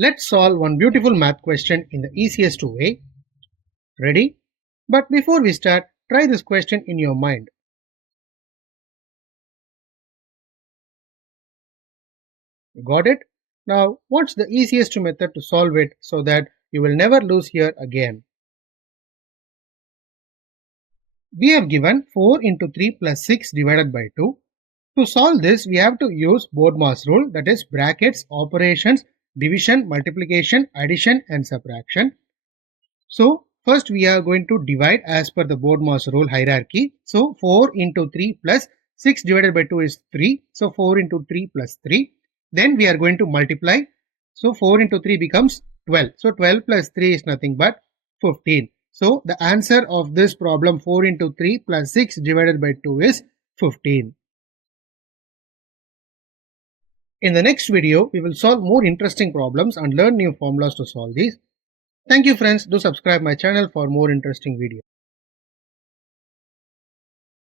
Let's solve one beautiful math question in the easiest way. Ready? But before we start, try this question in your mind. Got it? Now, what's the easiest method to solve it so that you will never lose here again? We have given 4 into 3 plus 6 divided by 2. To solve this, we have to use BODMAS rule, that is brackets, operations, division, multiplication, addition and subtraction. So first we are going to divide as per the BODMAS rule hierarchy. So 4 into 3 plus 6 divided by 2 is 3. So 4 into 3 plus 3. Then we are going to multiply. So 4 into 3 becomes 12. So 12 plus 3 is nothing but 15. So the answer of this problem 4 into 3 plus 6 divided by 2 is 15. In the next video, we will solve more interesting problems and learn new formulas to solve these. Thank you friends. Do subscribe my channel for more interesting videos.